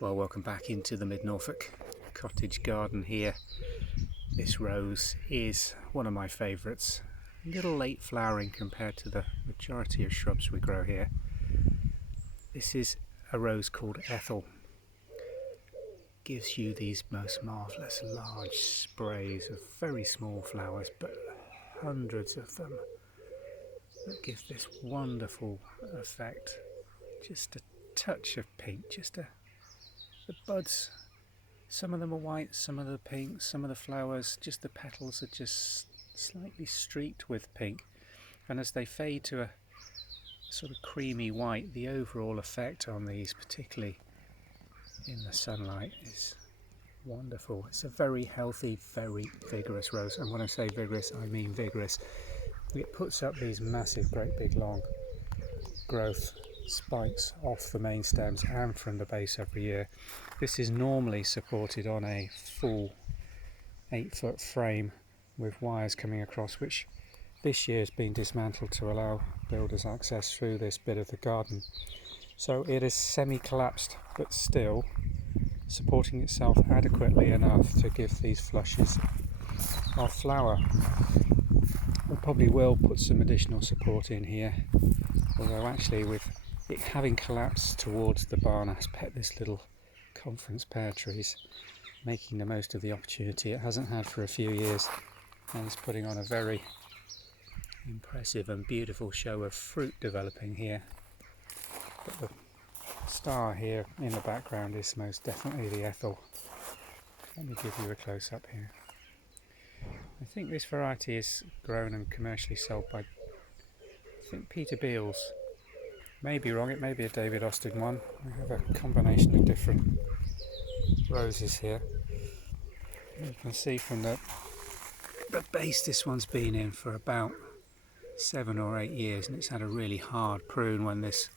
Well, welcome back into the Mid-Norfolk cottage garden here. This rose is one of my favourites. A little late flowering compared to the majority of shrubs we grow here. This is a rose called Ethel. Gives you these most marvellous large sprays of very small flowers, but hundreds of them that give this wonderful effect. Just a touch of pink, the buds, some of them are white, some of them are pink, some of the flowers, just the petals are just slightly streaked with pink, and as they fade to a sort of creamy white, the overall effect on these, particularly in the sunlight, is wonderful. It's a very healthy, very vigorous rose, and when I say vigorous, I mean vigorous. It puts up these massive, great big long growth spikes off the main stems and from the base every year. This is normally supported on a full 8-foot frame with wires coming across, which this year has been dismantled to allow builders access through this bit of the garden. So it is semi-collapsed, but still supporting itself adequately enough to give these flushes of flower. We probably will put some additional support in here, although actually with it having collapsed towards the barn aspect, this little conference pear trees making the most of the opportunity it hasn't had for a few years, and is putting on a very impressive and beautiful show of fruit developing here. But the star here in the background is most definitely the Ethel. Let me give you a close up here. I think this variety is grown and commercially sold by, I think, Peter Beals. May be wrong, it may be a David Austin one. We have a combination of different roses here. You can see from the base this one's been in for about 7 or 8 years, and it's had a really hard prune when this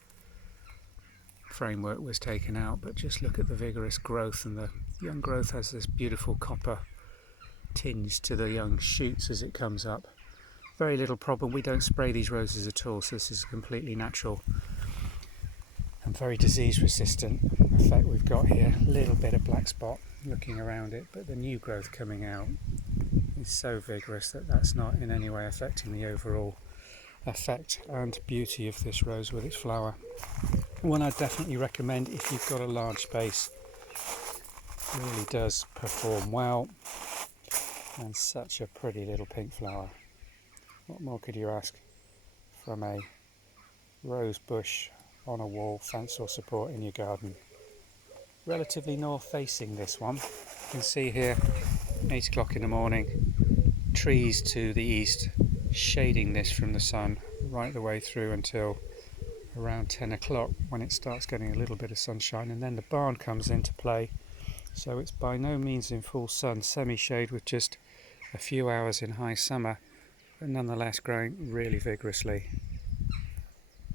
framework was taken out, but just look at the vigorous growth, and the young growth has this beautiful copper tinge to the young shoots as it comes up. Very little problem, we don't spray these roses at all, so this is a completely natural and very disease resistant effect we've got here. A little bit of black spot looking around it, but the new growth coming out is so vigorous that that's not in any way affecting the overall effect and beauty of this rose with its flower. One I definitely recommend if you've got a large space. It really does perform well, and such a pretty little pink flower. What more could you ask from a rose bush on a wall, fence or support in your garden? Relatively north facing, this one. You can see here 8 o'clock in the morning, trees to the east shading this from the sun right the way through until around 10 o'clock when it starts getting a little bit of sunshine, and then the barn comes into play, so it's by no means in full sun, semi-shade with just a few hours in high summer, but nonetheless growing really vigorously.